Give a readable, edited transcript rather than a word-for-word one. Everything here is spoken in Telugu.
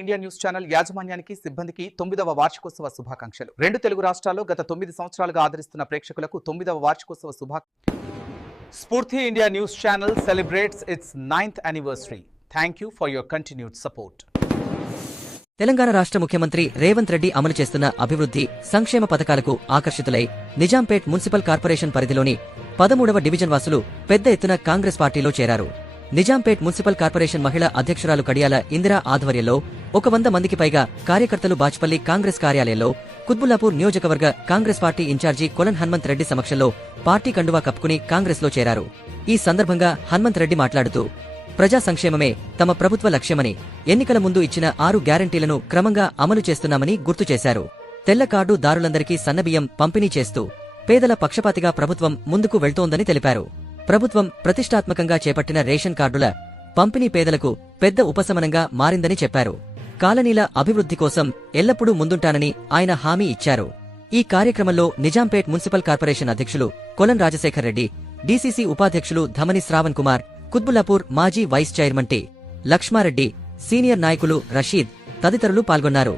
ఇండియా న్యూస్ ఛానల్ యాజమాన్యానికి సిబ్బందికి 9వ వార్షికోత్సవ శుభాకాంక్షలు. 2 తెలుగు రాష్ట్రాల్లో గత 9 సంవత్సరాలుగా ఆదరిస్తున్న ప్రేక్షకులకు 9వ వార్షికోత్సవ స్ఫూర్తి India news channel celebrates its 9th anniversary. Thank you for your continued support. Telangana రాష్ట్ర ముఖ్యమంత్రి రేవంత్ రెడ్డి అమలు చేస్తున్న అభివృద్ధి సంక్షేమ పథకాలకు ఆకర్షితులై నిజాంపేట్ మున్సిపల్ కార్పొరేషన్ పరిధిలోని 13వ డివిజన్ వాసులు పెద్ద ఎత్తున కాంగ్రెస్ పార్టీలో చేరారు. నిజాంపేట్ మున్సిపల్ కార్పొరేషన్ మహిళా అధ్యక్షురాలు కడియాల ఇందిరా ఆధ్వర్యంలో 100 మందికి పైగా కార్యకర్తలు బాచ్పల్లి కాంగ్రెస్ కార్యాలయంలో కుత్బుల్లాపూర్ నియోజకవర్గ కాంగ్రెస్ పార్టీ ఇన్ఛార్జి కొలన్ హనుమంత్ రెడ్డి సమక్షంలో పార్టీ కండువా కప్పుకుని కాంగ్రెస్లో చేరారు. ఈ సందర్భంగా హనుమంత్ రెడ్డి మాట్లాడుతూ ప్రజా సంక్షేమమే తమ ప్రభుత్వ లక్ష్యమని, ఎన్నికల ముందు ఇచ్చిన 6 గ్యారంటీలను క్రమంగా అమలు చేస్తున్నామని గుర్తు చేశారు. తెల్ల కార్డు దారులందరికీ సన్నబియ్యం పంపిణీ చేస్తూ పేదల పక్షపాతిగా ప్రభుత్వం ముందుకు వెళ్తోందని తెలిపారు. ప్రభుత్వం ప్రతిష్టాత్మకంగా చేపట్టిన రేషన్ కార్డుల పంపిణీ పేదలకు పెద్ద ఉపశమనంగా మారిందని చెప్పారు. కాలనీల అభివృద్ధి కోసం ఎల్లప్పుడూ ముందుంటానని ఆయన హామీ ఇచ్చారు. ఈ కార్యక్రమంలో నిజాంపేట్ మున్సిపల్ కార్పొరేషన్ అధ్యక్షులు కొలన్ రాజశేఖర్ రెడ్డి, డీసీసీ ఉపాధ్యక్షులు ధమని శ్రావణ్ కుమార్, కుత్బుల్లాపూర్ మాజీ vice chairman T Laxma Reddy, senior నాయకులు రషీద్ తదితరులు పాల్గొన్నారు.